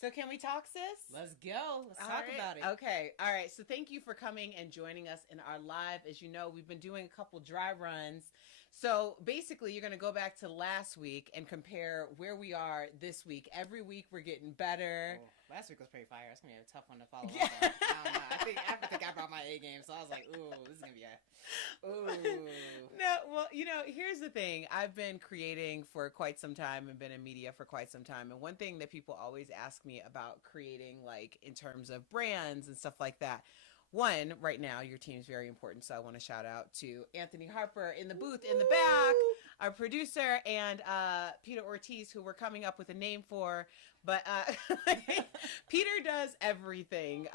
So can we talk, sis? Let's go. Let's talk about it. Okay. All right. So thank you for coming and joining us in our live. As you know, we've been doing a couple dry runs. So basically, you're going to go back to last week and compare where we are this week. Every week, we're getting better. Oh, last week was pretty fire. It's going to be a tough one to follow up on. I don't know. I think I brought my A game, so I was like, ooh, this is going to be a... Ooh. No, well, here's the thing. I've been creating for quite some time and been in media for quite some time. And one thing that people always ask me about creating, like in terms of brands and stuff like that. One, right now, your team is very important. So I want to shout out to Anthony Harper in the booth in the back, our producer, and Peter Ortiz, who we're coming up with a name for. But Peter does everything.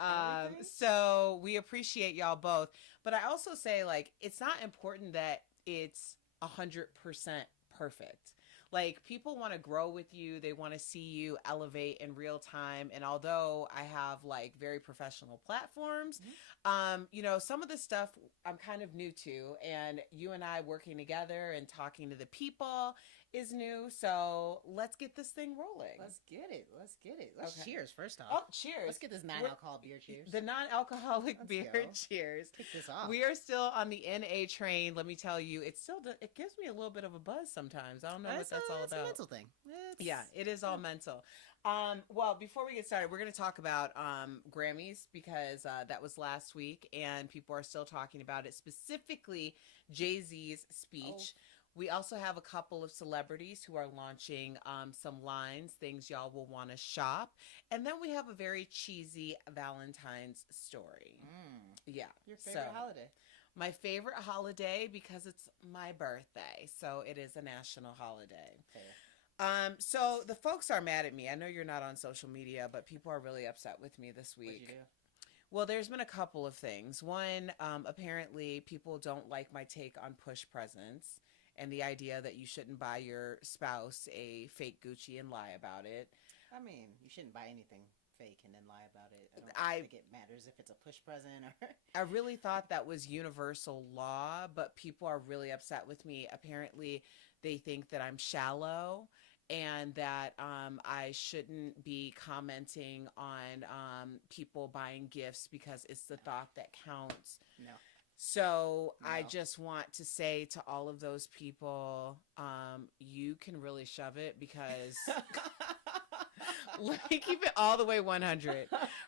So we appreciate y'all both. But I also say, like, it's not important that it's 100% perfect. Like, people want to grow with you. They want to see you elevate in real time. And although I have like very professional platforms, some of the stuff I'm kind of new to, and you and I working together and talking to the people is new. So let's get this thing rolling. Let's get it. Let's cheers first off. Oh, cheers. Let's get this non-alcohol beer cheers. The non-alcoholic beer cheers. Kick this off. We are still on the NA train. Let me tell you, it gives me a little bit of a buzz sometimes. I don't know what that's all about. It's a mental thing. Yeah, it is all mental. Well, before we get started, we're going to talk about Grammys because that was last week and people are still talking about it, specifically Jay-Z's speech. We also have a couple of celebrities who are launching some lines, things y'all will want to shop. And then we have a very cheesy Valentine's story. Yeah. Your favorite holiday? My favorite holiday because it's my birthday. So it is a national holiday. Fair. So the folks are mad at me. I know you're not on social media, but people are really upset with me this week. What'd you do? Well, there's been a couple of things. One, apparently people don't like my take on push presents and the idea that you shouldn't buy your spouse a fake Gucci and lie about it. I mean, you shouldn't buy anything fake and then lie about it. I don't think it matters if it's a push present or... I really thought that was universal law, but people are really upset with me. Apparently, they think that I'm shallow and that I shouldn't be commenting on people buying gifts because it's the thought that counts. No. So I just want to say to all of those people, you can really shove it because... Let me keep it all the way 100.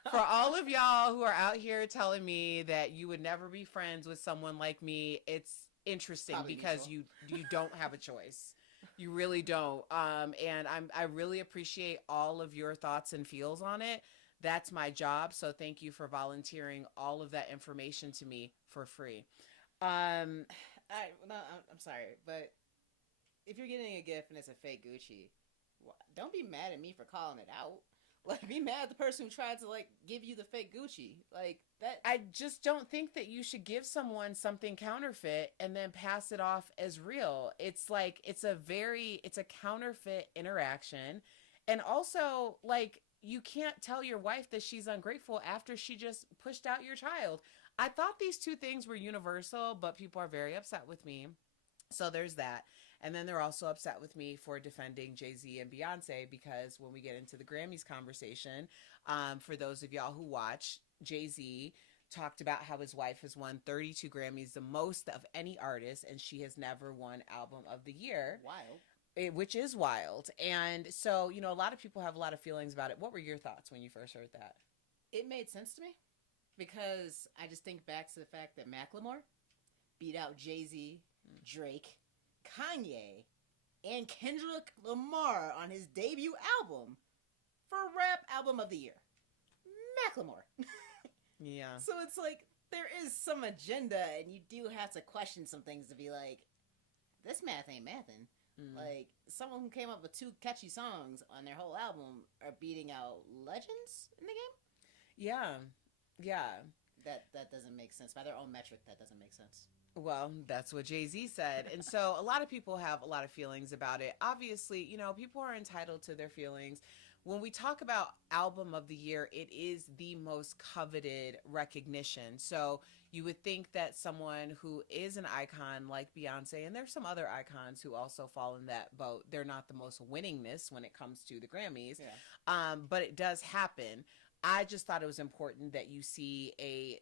For all of y'all who are out here telling me that you would never be friends with someone like me, it's interesting Probably because you don't have a choice. You really don't. And I really appreciate all of your thoughts and feels on it. That's my job. So thank you for volunteering all of that information to me for free. I'm sorry, but if you're getting a gift and it's a fake Gucci, don't be mad at me for calling it out. Like, be mad at the person who tried to, like, give you the fake Gucci. Like, that... I just don't think that you should give someone something counterfeit and then pass it off as real. It's like, it's a counterfeit interaction. And also, like, you can't tell your wife that she's ungrateful after she just pushed out your child. I thought these two things were universal, but people are very upset with me. So there's that. And then they're also upset with me for defending Jay-Z and Beyoncé because when we get into the Grammys conversation, for those of y'all who watch, Jay-Z talked about how his wife has won 32 Grammys, the most of any artist, and she has never won Album of the Year. Wild. Which is wild. And so, a lot of people have a lot of feelings about it. What were your thoughts when you first heard that? It made sense to me because I just think back to the fact that Macklemore beat out Jay-Z, Drake, Kanye, and Kendrick Lamar on his debut album for Rap Album of the Year. Macklemore. Yeah. So it's like, there is some agenda, and you do have to question some things to be like, this math ain't mathin'. Like, someone who came up with 2 catchy songs on their whole album are beating out legends in the game? Yeah. That doesn't make sense. By their own metric, that doesn't make sense. Well, that's what Jay-Z said. And so a lot of people have a lot of feelings about it. Obviously, people are entitled to their feelings. when we talk about album of the year, it is the most coveted recognition. So you would think that someone who is an icon like Beyonce, and there's some other icons who also fall in that boat, they're not the most winningest when it comes to the Grammys, but it does happen. I just thought it was important that you see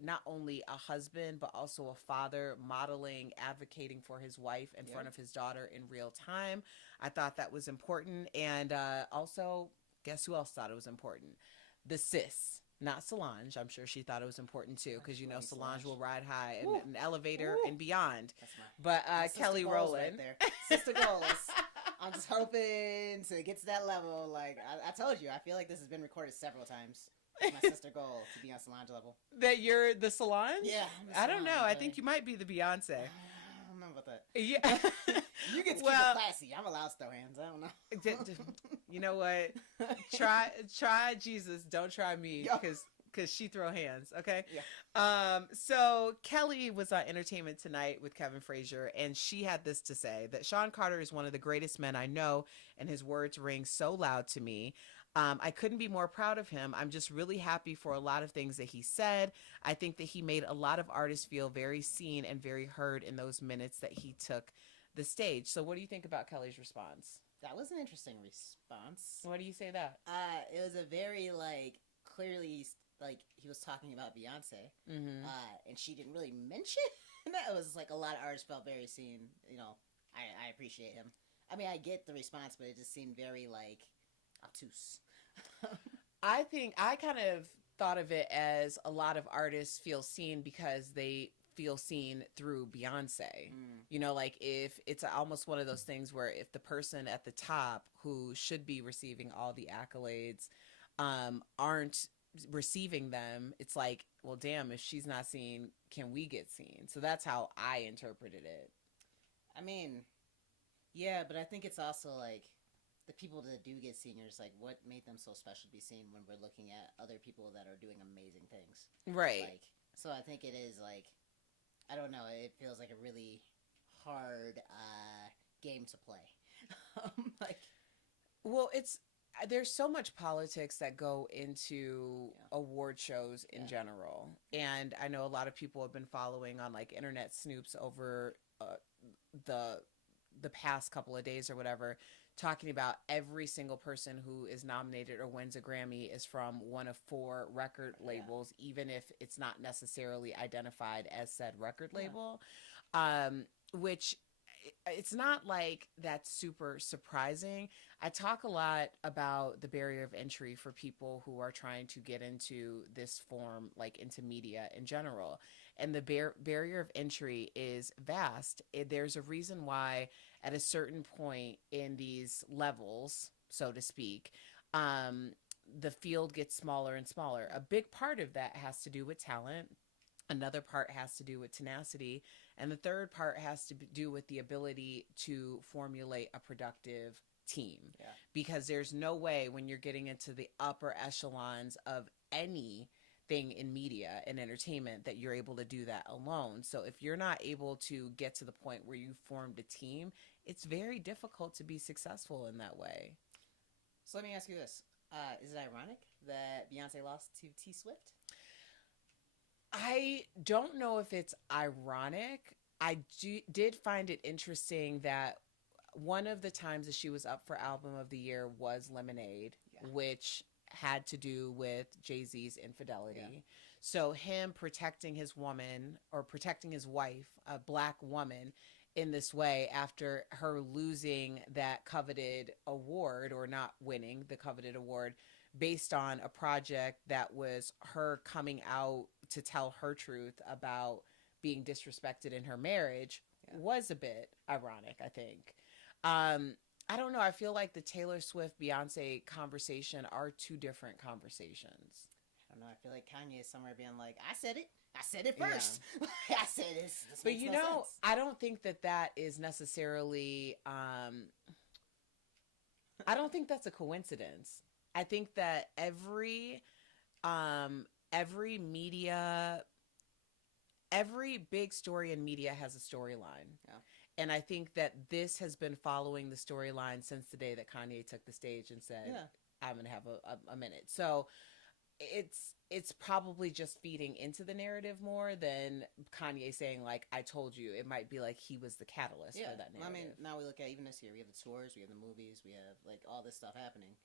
not only a husband, but also a father modeling, advocating for his wife in front of his daughter in real time. I thought that was important. And also, guess who else thought it was important? The sis. Not Solange. I'm sure she thought it was important too, because you know Solange will ride high in an elevator and beyond. But Kelly Rowland, right there. Sister goals. I'm just hoping to get to that level. Like I told you, I feel like this has been recorded several times. It's my sister goal to be on Solange level. That you're the Solange? Yeah. I don't know. I think you might be the Beyonce. I don't know about that. Yeah. You get to keep it classy. I'm allowed to throw hands. I don't know. You know what? Try Jesus. Don't try me, because she throw hands. Okay. Yeah. So Kelly was on Entertainment Tonight with Kevin Frazier, and she had this to say: that Sean Carter is one of the greatest men I know, and his words ring so loud to me. I couldn't be more proud of him. I'm just really happy for a lot of things that he said. I think that he made a lot of artists feel very seen and very heard in those minutes that he took the stage. So what do you think about Kelly's response? That was an interesting response. Why do you say that? It was a very, clearly, he was talking about Beyonce. Mm-hmm. And she didn't really mention that. It was a lot of artists felt very seen. You know, I appreciate him. I mean, I get the response, but it just seemed very, obtuse. I think I kind of thought of it as a lot of artists feel seen because they feel seen through Beyonce. You know, if it's almost one of those things where if the person at the top who should be receiving all the accolades aren't receiving them, it's like, well, damn, if she's not seen, can we get seen? So that's how I interpreted it. I mean, yeah, but I think it's also the people that do get seniors, what made them so special to be seen when we're looking at other people that are doing amazing things. Right. So I think it is I don't know, it feels like a really hard game to play. Well, there's so much politics that go into award shows in general. And I know a lot of people have been following on internet snoops over the past couple of days or whatever, talking about every single person who is nominated or wins a Grammy is from one of 4 record labels, even if it's not necessarily identified as said record label, which it's not like that's super surprising. I talk a lot about the barrier of entry for people who are trying to get into this form, into media in general. And the barrier of entry is vast. There's a reason why at a certain point in these levels, so to speak, the field gets smaller and smaller. A big part of that has to do with talent. Another part has to do with tenacity. And the third part has to do with the ability to formulate a productive team. Yeah. Because there's no way when you're getting into the upper echelons of anything in media and entertainment that you're able to do that alone. So if you're not able to get to the point where you formed a team, it's very difficult to be successful in that way. So let me ask you this. Is it ironic that Beyonce lost to T Swift? I don't know if it's ironic. I did find it interesting that one of the times that she was up for Album of the Year was Lemonade, which had to do with Jay-Z's infidelity. Yeah. So him protecting his woman or protecting his wife, a black woman, in this way after her losing that coveted award or not winning the coveted award based on a project that was her coming out to tell her truth about being disrespected in her marriage was a bit ironic, I think. I don't know. I feel like the Taylor Swift Beyonce conversation are 2 different conversations. I don't know. I feel like Kanye is somewhere being like, I said it first. Yeah. I said this but makes you no know, sense. I don't think that is necessarily, I don't think that's a coincidence. I think that every media, every big story in media has a storyline. Yeah. And I think that this has been following the storyline since the day that Kanye took the stage and said, I'm gonna have a minute. So it's probably just feeding into the narrative more than Kanye saying like, I told you. It might be like he was the catalyst for that narrative. I mean, now we look at even this year, we have the tours, we have the movies, we have like all this stuff happening.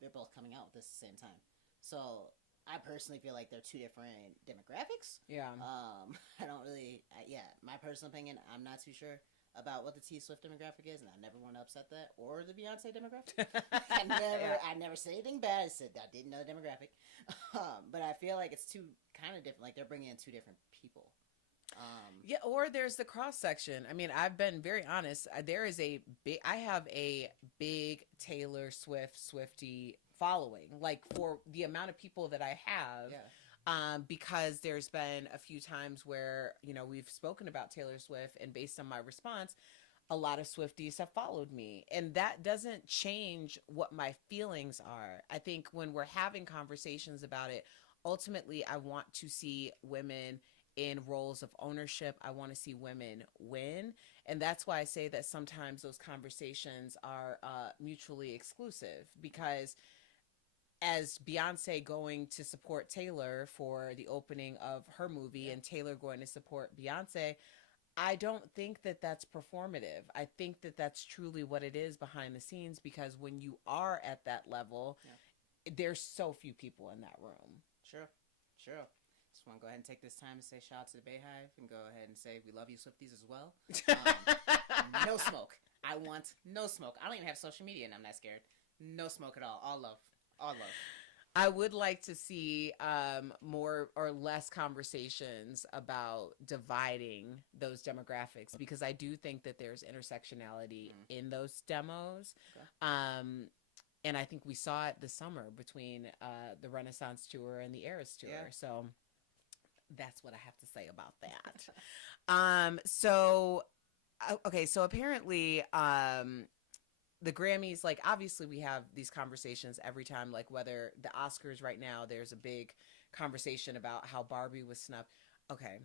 They're both coming out at the same time. So I personally feel like they're two different demographics. Yeah. I don't really, my personal opinion, I'm not too sure about what the T Swift demographic is, and I never want to upset that, or the Beyonce demographic. I never said anything bad. I said I didn't know the demographic. But I feel like it's two kind of different. Like they're bringing in two different people. Yeah, or there's the cross section. I mean, I've been very honest. There is I have a big Taylor Swift Swiftie following, like for the amount of people that I have. Yeah. Because there's been a few times where, we've spoken about Taylor Swift, and based on my response, a lot of Swifties have followed me. And that doesn't change what my feelings are. I think when we're having conversations about it, ultimately, I want to see women in roles of ownership. I want to see women win. And that's why I say that sometimes those conversations are mutually exclusive, because as Beyonce going to support Taylor for the opening of her movie and Taylor going to support Beyonce, I don't think that that's performative. I think that that's truly what it is behind the scenes, because when you are at that level, there's so few people in that room. Sure. Just want to go ahead and take this time to say shout out to the Bayhive and go ahead and say we love you Swifties as well. No smoke. I want no smoke. I don't even have social media and I'm not scared. No smoke at all. All love. I would like to see more or less conversations about dividing those demographics, because I do think that there's intersectionality in those demos. Okay. And I think we saw it this summer between the Renaissance Tour and the Eras Tour. Yeah. So that's what I have to say about that. So apparently the Grammys, like, obviously we have these conversations every time, like whether the Oscars right now, there's a big conversation about how Barbie was snubbed. Okay.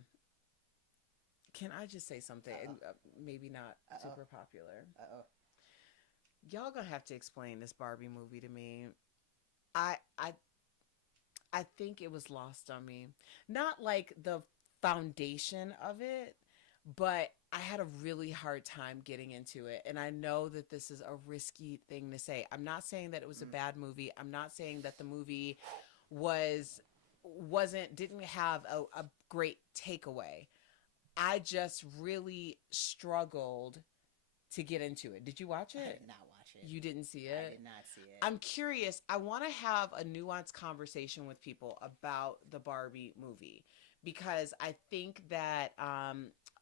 Can I just say something? Maybe not super popular. Y'all gonna have to explain this Barbie movie to me. I think it was lost on me. Not like the foundation of it, but I had a really hard time getting into it. And I know that this is a risky thing to say. I'm not saying that it was a bad movie. I'm not saying that the movie didn't have a great takeaway. I just really struggled to get into it. Did you watch it? I did not watch it. You didn't see it? I did not see it. I'm curious. I want to have a nuanced conversation with people about the Barbie movie, because I think that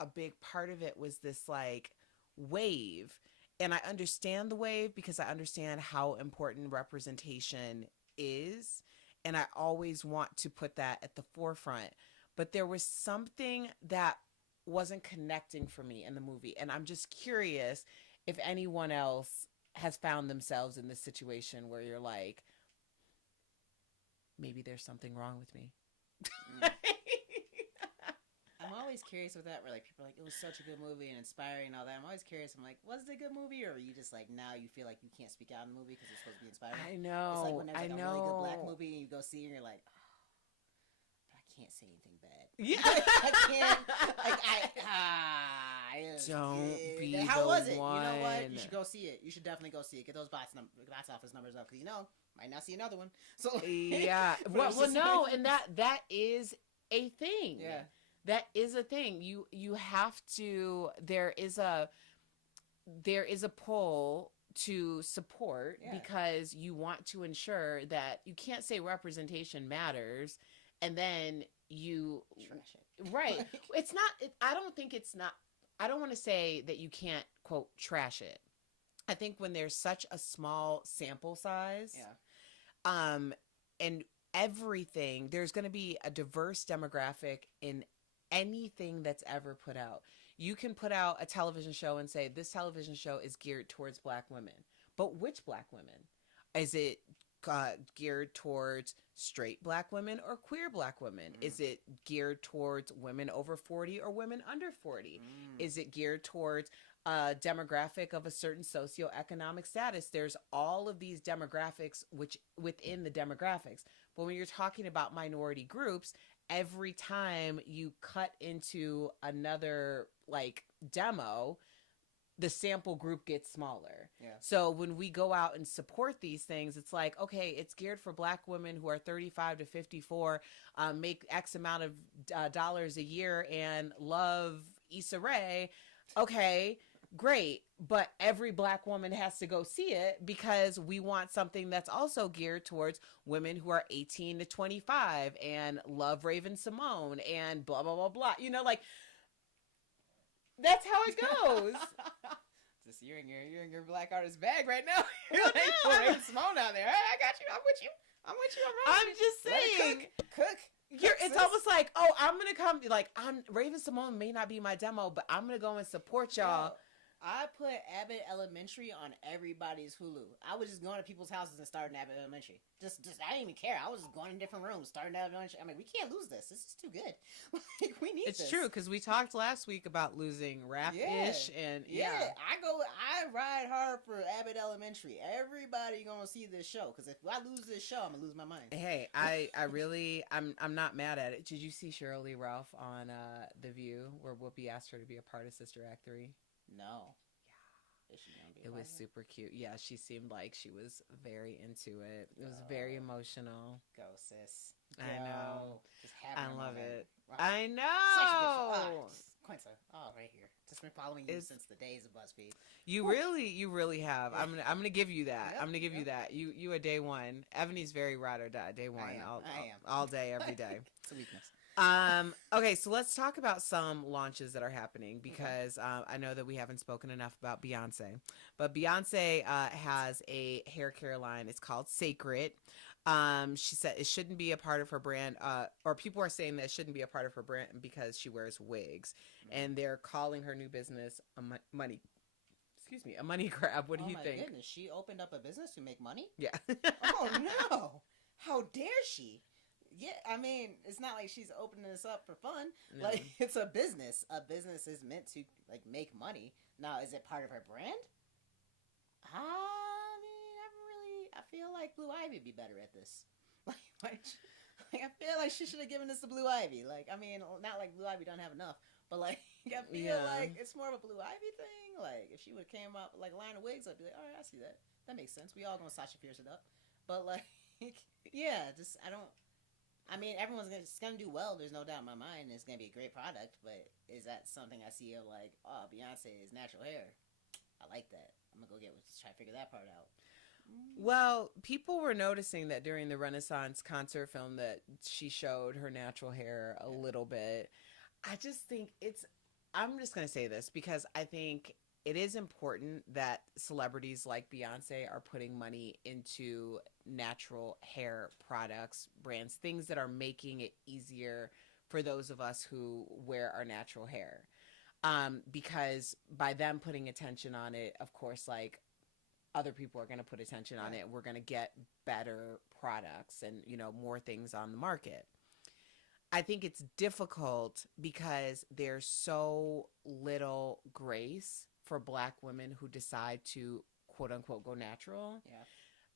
a big part of it was this like wave. And I understand the wave because I understand how important representation is. And I always want to put that at the forefront. But there was something that wasn't connecting for me in the movie. And I'm just curious if anyone else has found themselves in this situation where you're like, maybe there's something wrong with me. I'm always curious with that, where like people are like, it was such a good movie and inspiring and all that. I'm always curious. I'm like, was it a good movie, or are you just like, now you feel like you can't speak out in the movie because it's supposed to be inspiring? I know. It's like when there's like a really good black movie and you go see it and you're like, oh, but I can't say anything bad. Yeah. I can't. Like Don't be How the was it? one. You know what? You should go see it. You should definitely go see it. Get those box office numbers up, because might not see another one. So yeah. well, no, and that is a thing. Yeah. That is a thing. You have to. There is a pull to support, because you want to ensure that you can't say representation matters, and then you trash it. Right. It's not. I don't think it's not. I don't want to say that you can't quote trash it. I think when there's such a small sample size, and everything, there's going to be a diverse demographic in anything that's ever put out. You can put out a television show and say, this television show is geared towards black women. But which black women? Is it geared towards straight black women or queer black women? Is it geared towards women over 40 or women under 40? Is it geared towards a demographic of a certain socioeconomic status. There's all of these demographics which within the demographics. But when you're talking about minority groups, every time you cut into another like demo, the sample group gets smaller. Yeah. So when we go out and support these things, it's like, okay, it's geared for Black women who are 35 to 54, make X amount of dollars a year and love Issa Rae. Okay, great. But every Black woman has to go see it because we want something that's also geared towards women who are 18 to 25 and love Raven Simone and blah, blah, blah, blah. You know, like, that's how it goes. Just you're in your Black artist bag right now. Well, You're like, no, Raven Simone down there. Hey, I got you. I'm with you. I'm I'm just saying. Cook. It's almost like, oh, I'm gonna come. Like, Raven Simone may not be my demo, but I'm gonna go and support y'all. I put Abbott Elementary on everybody's Hulu. I was just going to people's houses and starting Abbott Elementary. Just I didn't even care. I was just going in different rooms, starting Abbott Elementary. I'm like, we can't lose this. This is too good. Like, we need It's this. true, because we talked last week about losing Rap-ish, and I ride hard for Abbott Elementary. Everybody gonna see this show, because if I lose this show, I'm gonna lose my mind. Hey, I really, I'm not mad at it. Did you see Sheryl Lee Ralph on The View, where Whoopi asked her to be a part of Sister Act 3? No. Yeah. Is she gonna be? It was super cute. Yeah, she seemed like she was very into it. It was very emotional. Go, sis. Go. I know. Just I love it. Wow. I know. Quinta, right here. Just been following you since the days of BuzzFeed. You really have. I'm gonna give you that. Yep, I'm gonna give you that. You a day one. Ebony's very ride or die. Day one. I am. All day, every day. It's a weakness. Okay, so let's talk about some launches that are happening because I know that we haven't spoken enough about Beyonce, but Beyonce has a hair care line. It's called Sacred. She said it shouldn't be a part of her brand, or people are saying that it shouldn't be a part of her brand because she wears wigs, and they're calling her new business a money grab. What do you think? Oh my goodness, she opened up a business to make money? Yeah. Oh no! How dare she? Yeah, I mean, it's not like she's opening this up for fun. No. Like, it's a business. A business is meant to, like, make money. Now, is it part of her brand? I mean, I feel like Blue Ivy would be better at this. Like, I feel like she should have given this to Blue Ivy. Like, I mean, not like Blue Ivy don't have enough, but, like, I feel like it's more of a Blue Ivy thing. Like, if she would have came out with, like, a line of wigs, I'd be like, all right, I see that. That makes sense. We all gonna Sasha Fierce it up. But, like, yeah, I mean, everyone's gonna do well. There's no doubt in my mind. It's gonna be a great product, but is that something I see of like, oh, Beyonce is natural hair? I like that. I'm gonna try to figure that part out. Well, people were noticing that during the Renaissance concert film that she showed her natural hair a little bit. I just think I'm just gonna say this because I think it is important that celebrities like Beyonce are putting money into natural hair products, brands, things that are making it easier for those of us who wear our natural hair. Because by them putting attention on it, of course, like other people are going to put attention on it. And we're going to get better products and, more things on the market. I think it's difficult because there's so little grace for Black women who decide to quote unquote go natural. Yeah.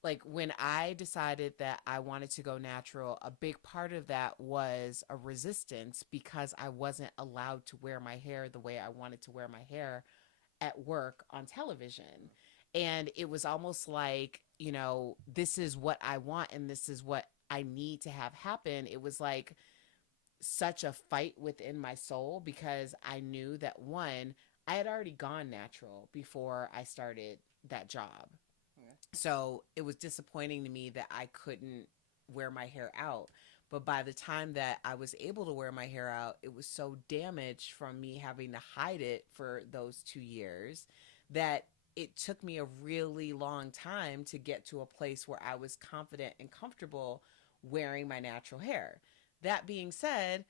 Like when I decided that I wanted to go natural, a big part of that was a resistance because I wasn't allowed to wear my hair the way I wanted to wear my hair at work on television. And it was almost like, this is what I want and this is what I need to have happen. It was like such a fight within my soul because I knew that one, I had already gone natural before I started that job. Yeah. So it was disappointing to me that I couldn't wear my hair out. But by the time that I was able to wear my hair out, it was so damaged from me having to hide it for those 2 years that it took me a really long time to get to a place where I was confident and comfortable wearing my natural hair. That being said,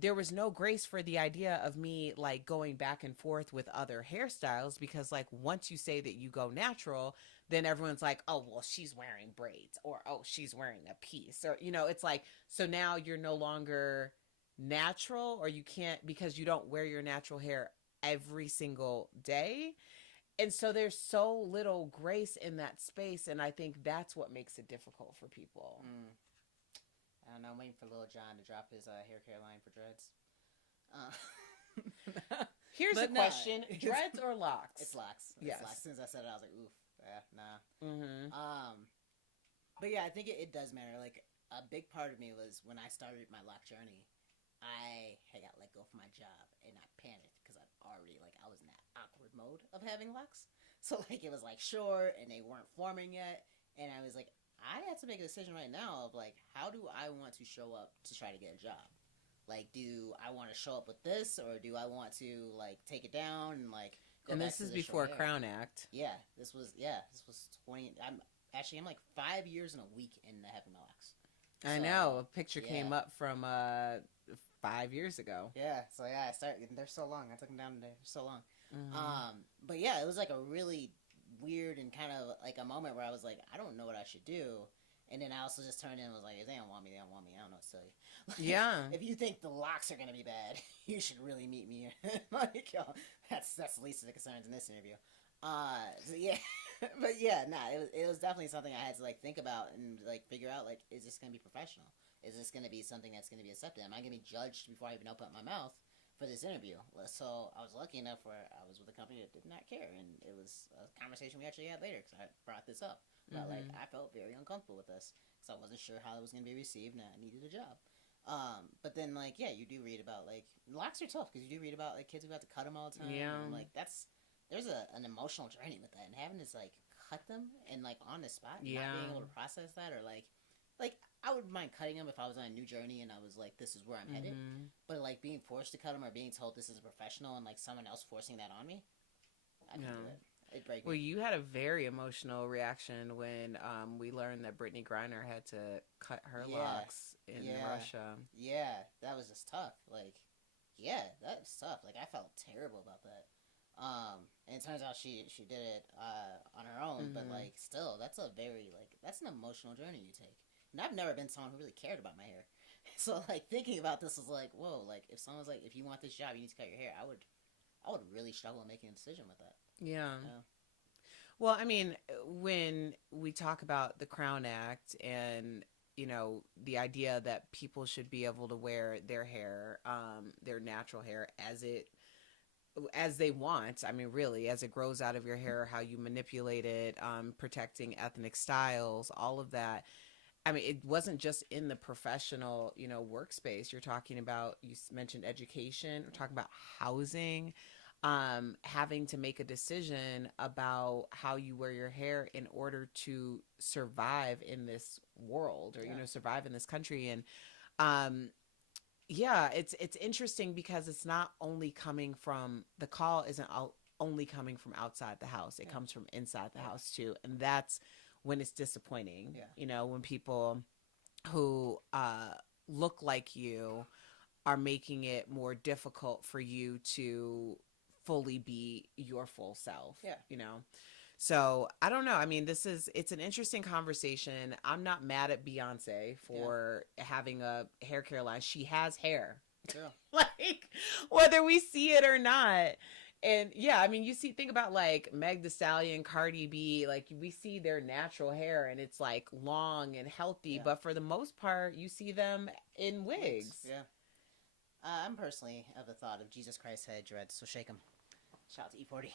there was no grace for the idea of me like going back and forth with other hairstyles because like once you say that you go natural, then everyone's like, oh, well, she's wearing braids or, oh, she's wearing a piece or, it's like, so now you're no longer natural or you can't because you don't wear your natural hair every single day. And so there's so little grace in that space, and I think that's what makes it difficult for people. I don't know. I'm waiting for Lil Jon to drop his hair care line for dreads. Here's a question: dreads or locks? It's locks. Yes. It's locks. As soon as I said it, I was like, oof, nah. Mm-hmm. But yeah, I think it does matter. Like, a big part of me was when I started my lock journey, I had got let go from my job, and I panicked because I was in that awkward mode of having locks. So, like, it was, like, short, and they weren't forming yet, and I was like, I had to make a decision right now of, like, how do I want to show up to try to get a job? Like, do I want to show up with this, or do I want to, like, take it down and, like, go And back this to is the before short hair? Crown Act. Yeah, this was 20. I'm like 5 years and a week into having my locks. I know. A picture came up from 5 years ago. Yeah, so yeah, I started. They're so long. I took them down today. They're so long. Mm-hmm. But yeah, it was like a really weird and kind of like a moment where I was like, I don't know what I should do. And then I also just turned in and was like, if they don't want me, they don't want me. I don't know what to tell you. Like, Yeah. If you think the locks are going to be bad, you should really meet me. Like, that's the least of the concerns in this interview. So yeah. But yeah, it was definitely something I had to like think about and like figure out, like, is this going to be professional? Is this going to be something that's going to be accepted? Am I going to be judged before I even open up my mouth for this interview? So I was lucky enough where I was with a company that did not care, and it was a conversation we actually had later because I brought this up. But like, I felt very uncomfortable with this because I wasn't sure how it was going to be received, and I needed a job. But then like, yeah, you do read about like locks are tough because you do read about like kids who have to cut them all the time. Yeah, and, like there's an emotional journey with that, and having to like cut them and like on the spot, not being able to process that, or like I would mind cutting them if I was on a new journey and I was like, this is where I'm headed. But like being forced to cut them or being told this is a professional and like someone else forcing that on me, I couldn't do it. It'd break me. Well, you had a very emotional reaction when we learned that Brittany Griner had to cut her locks in Russia. Yeah, that was just tough. Like, yeah, that was tough. Like, I felt terrible about that. And it turns out she did it on her own, but like still, that's an emotional journey you take. And I've never been someone who really cared about my hair. So like thinking about this was like, whoa, like if someone's like, if you want this job, you need to cut your hair, I would really struggle making a decision with that. Yeah. Well, I mean, when we talk about the Crown Act and, you know, the idea that people should be able to wear their hair, their natural hair as they want. I mean, really, as it grows out of your hair, how you manipulate it, protecting ethnic styles, all of that. I mean, it wasn't just in the professional, you know, workspace. You're talking about, you mentioned education, we're talking about housing, having to make a decision about how you wear your hair in order to survive in this world or, you know, survive in this country. And, yeah, it's interesting because it's not only coming from, the call isn't only coming from outside the house. It comes from inside the house too. And that's when it's disappointing, you know, when people who look like you are making it more difficult for you to fully be your full self, you know? So I don't know. I mean, it's an interesting conversation. I'm not mad at Beyonce for having a hair care line. She has hair, like whether we see it or not. And yeah, I mean, think about like Meg Thee Stallion, Cardi B, like we see their natural hair and it's like long and healthy, but for the most part, you see them in wigs. Yeah. I'm personally of the thought of Jesus Christ had dreads, so shake them. Shout out to E40.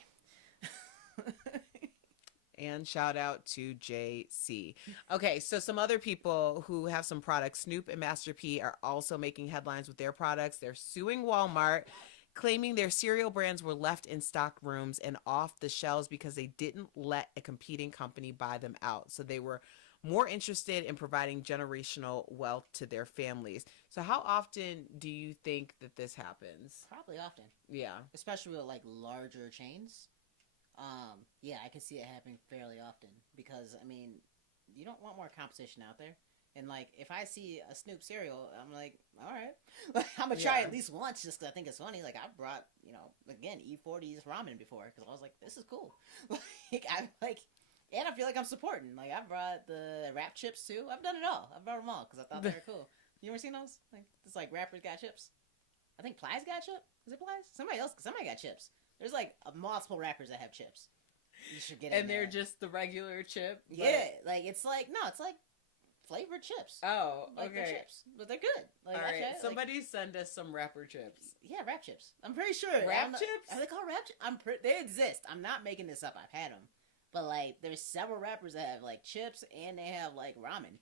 And shout out to JC. Okay, so some other people who have some products, Snoop and Master P, are also making headlines with their products. They're suing Walmart, claiming their cereal brands were left in stock rooms and off the shelves because they didn't let a competing company buy them out. So they were more interested in providing generational wealth to their families. So how often do you think that this happens? Probably often. Yeah. Especially with like larger chains. Yeah, I can see it happening fairly often because, I mean, you don't want more competition out there. And, like, if I see a Snoop cereal, I'm like, all right. I'm going to try it at least once just because I think it's funny. Like, I've brought, you know, again, E40's ramen before because I was like, this is cool. And I feel like I'm supporting. Like, I brought the rap chips, too. I've done it all. I've brought them all because I thought they were cool. You ever seen those? Like, it's like rappers got chips. I think Plies got chips. Is it Plies? Somebody got chips. There's like multiple rappers that have chips. You should get and they're just the regular chip. Yeah, like it's like flavored chips. Oh, like okay. They're chips, but they're good. Like, all right, actually, somebody send us some rapper chips. Yeah, rap chips. I'm pretty sure rap chips. Are they called rap chips? They exist. I'm not making this up. I've had them, but like there's several rappers that have like chips and they have like ramen.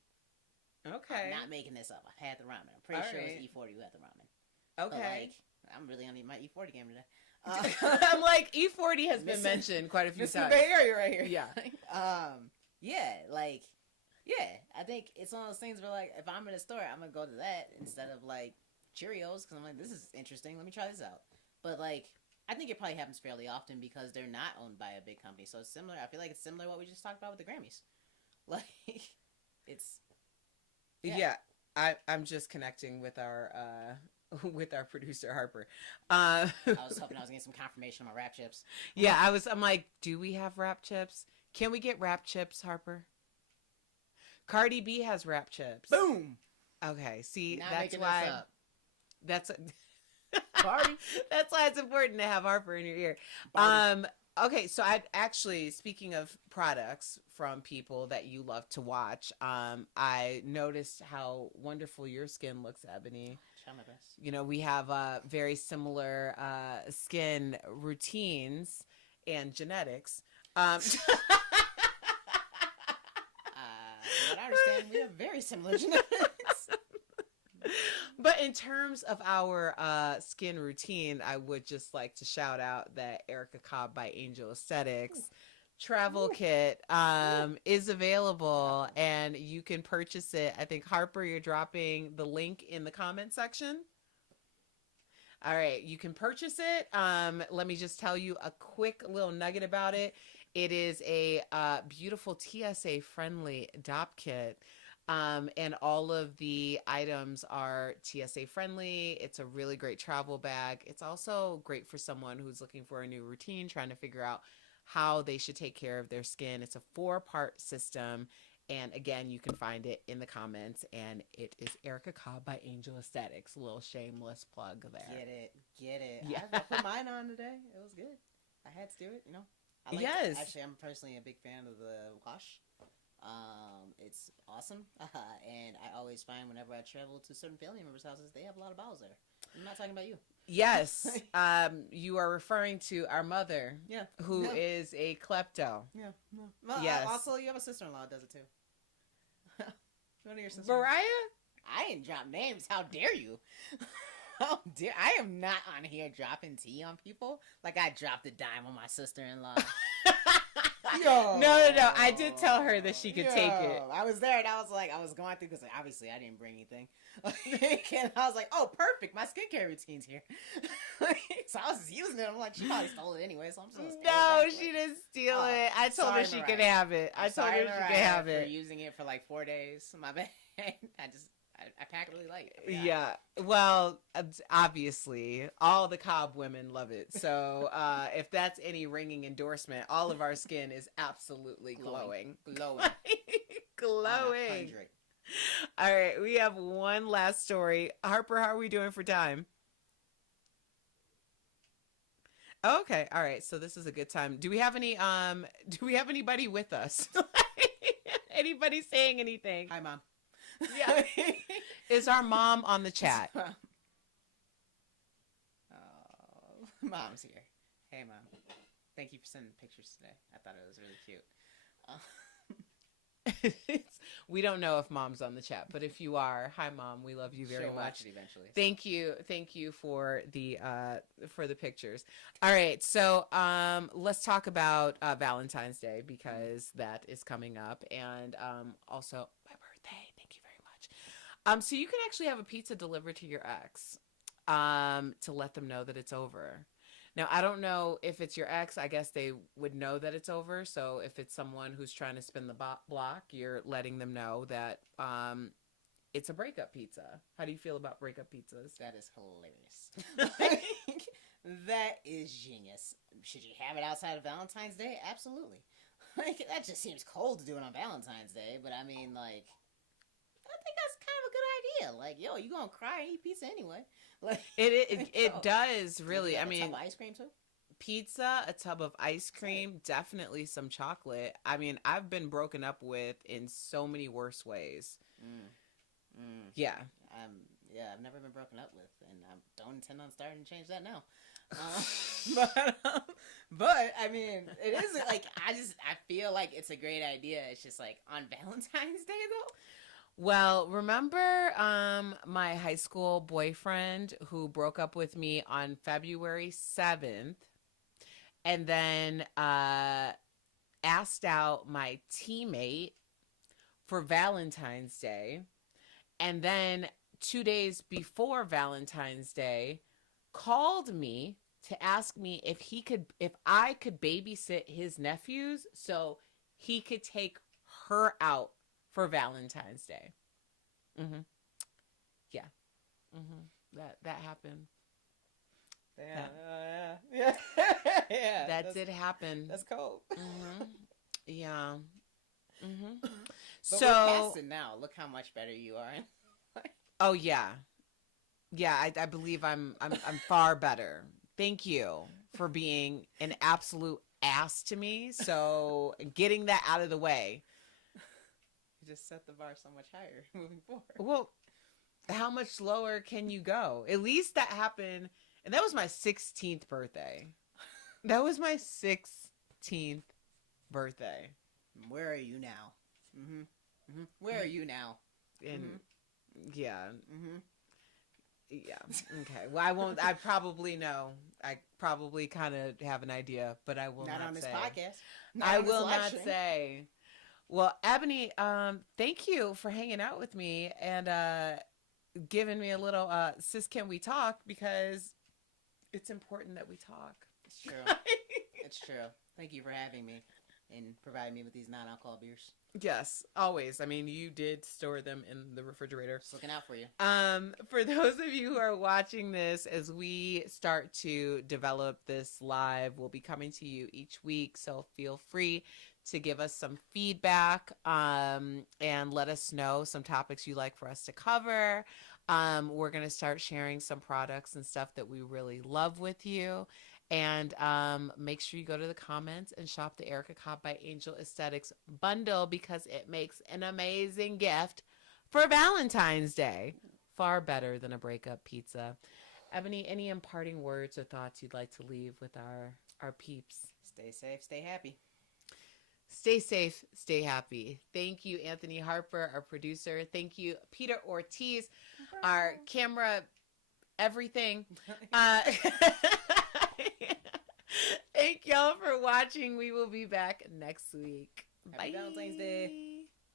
Okay. I'm not making this up. I've had the ramen. I'm pretty sure it was E40 who had the ramen. Okay. But, like, I'm really on my E40 game today. I'm like, E40 has been mentioned quite a few times. Bay Area right here. Yeah. Yeah, I think it's one of those things where, like, if I'm in a store, I'm going to go to that instead of, like, Cheerios, because I'm like, this is interesting. Let me try this out. But, like, I think it probably happens fairly often because they're not owned by a big company. So it's similar. I feel like it's similar to what we just talked about with the Grammys. Like, it's... Yeah. I'm just connecting with our producer Harper. I was hoping I was getting some confirmation on my rap chips. Yeah, I'm like, do we have rap chips? Can we get rap chips, Harper? Cardi B has rap chips. Boom. Okay, see, Not that's why. That's Cardi. That's why it's important to have Harper in your ear. Okay, so I actually, speaking of products from people that you love to watch, I noticed how wonderful your skin looks, Ebonie. Try my best. You know, we have very similar skin routines and genetics. From what I understand, we have very similar genetics. But in terms of our skin routine, I would just like to shout out that Erica Cobb by Angel Aesthetics travel kit is available, and you can purchase it. I think, Harper, you're dropping the link in the comment section. All right, you can purchase it. Let me just tell you a quick little nugget about it. It is a beautiful TSA-friendly DOP kit. And all of the items are TSA friendly. It's a really great travel bag. It's also great for someone who's looking for a new routine, trying to figure out how they should take care of their skin. It's a 4-part system. And again, you can find it in the comments. And it is Erica Cobb by Angel Aesthetics. A little shameless plug there. Get it. Yeah. I put mine on today. It was good. I had to do it, you know. I like yes. Actually, I'm personally a big fan of the wash. It's awesome, and I always find whenever I travel to certain family members' houses, they have a lot of bottles there. I'm not talking about you. Yes, you are referring to our mother, who is a klepto. Yeah, well, yes. Also, you have a sister-in-law that does it too. One of your sisters. Mariah? I didn't drop names. How dare you? How dare I am not on here dropping tea on people like I dropped a dime on my sister-in-law. No. I did tell her that she could take it. I was there and I was going through because obviously I didn't bring anything. And I was like, oh, perfect. My skincare routine's here. So I was just using it. I'm like, she probably stole it anyway, so I'm just No, she didn't steal it. I told her she could have it. I told her she could have it. For using it for like 4 days. My bad. I pack really light. Yeah. Well, obviously, all the Cobb women love it. So if that's any ringing endorsement, all of our skin is absolutely glowing. Glowing. Glowing. All right. We have one last story. Harper, how are we doing for time? Okay. All right. So this is a good time. Do we have anybody with us? Anybody saying anything? Hi, Mom. Yeah. Is our mom on the chat? Oh, Mom's here. Hey, Mom. Thank you for sending pictures today. I thought it was really cute. We don't know if Mom's on the chat, but if you are, hi, Mom. We love you very She'll much. watch it eventually. Thank you for the pictures. All right, so let's talk about Valentine's Day because that is coming up, and also my birthday. Thank you very much. So you can actually have a pizza delivered to your ex to let them know that it's over. Now, I don't know if it's your ex. I guess they would know that it's over. So if it's someone who's trying to spin the block, you're letting them know that it's a breakup pizza. How do you feel about breakup pizzas? That is hilarious. That is genius. Should you have it outside of Valentine's Day? Absolutely. That just seems cold to do it on Valentine's Day. But I mean, I think that's kind of a good idea. Yo, you gonna cry and eat pizza anyway. It does really. I mean, ice cream too. Pizza, a tub of ice cream, definitely some chocolate. I mean, I've been broken up with in so many worse ways. Yeah. I've never been broken up with, and I don't intend on starting to change that now. But I mean, it is like I feel like it's a great idea. It's just like on Valentine's Day though. Well, remember my high school boyfriend who broke up with me on February 7th and then asked out my teammate for Valentine's Day, and then 2 days before Valentine's Day called me to ask me if I could babysit his nephews so he could take her out for Valentine's Day. Yeah. That happened. Yeah. That did happen. That's cold. Yeah. But So we're past it now. Look how much better you are. oh yeah. Yeah, I believe I'm far better. Thank you for being an absolute ass to me. So getting that out of the way. You just set the bar so much higher moving forward. Well, how much lower can you go? At least that happened, and that was my 16th birthday. That was my 16th birthday. Where are you now? Where are you now? And yeah. Yeah. Okay. Well, I probably know. I probably kind of have an idea, but I will not on this say. podcast. I will not say. Well, Ebonie, thank you for hanging out with me and giving me a little sis, can we talk? Because it's important that we talk. It's true. It's true. Thank you for having me and providing me with these non-alcohol beers. Yes, always. I mean, you did store them in the refrigerator. Just looking out for you. For those of you who are watching this, as we start to develop this live, we'll be coming to you each week. So feel free to give us some feedback and let us know some topics you'd like for us to cover. We're going to start sharing some products and stuff that we really love with you. And make sure you go to the comments and shop the Erica Cobb by Angel Aesthetics bundle because it makes an amazing gift for Valentine's Day. Far better than a breakup pizza. Ebonie, any imparting words or thoughts you'd like to leave with our peeps? Stay safe, stay happy. Stay safe, stay happy. Thank you, Anthony Harper, our producer. Thank you, Peter Ortiz, our camera, everything. Thank y'all for watching. We will be back next week. Happy Valentine's Day.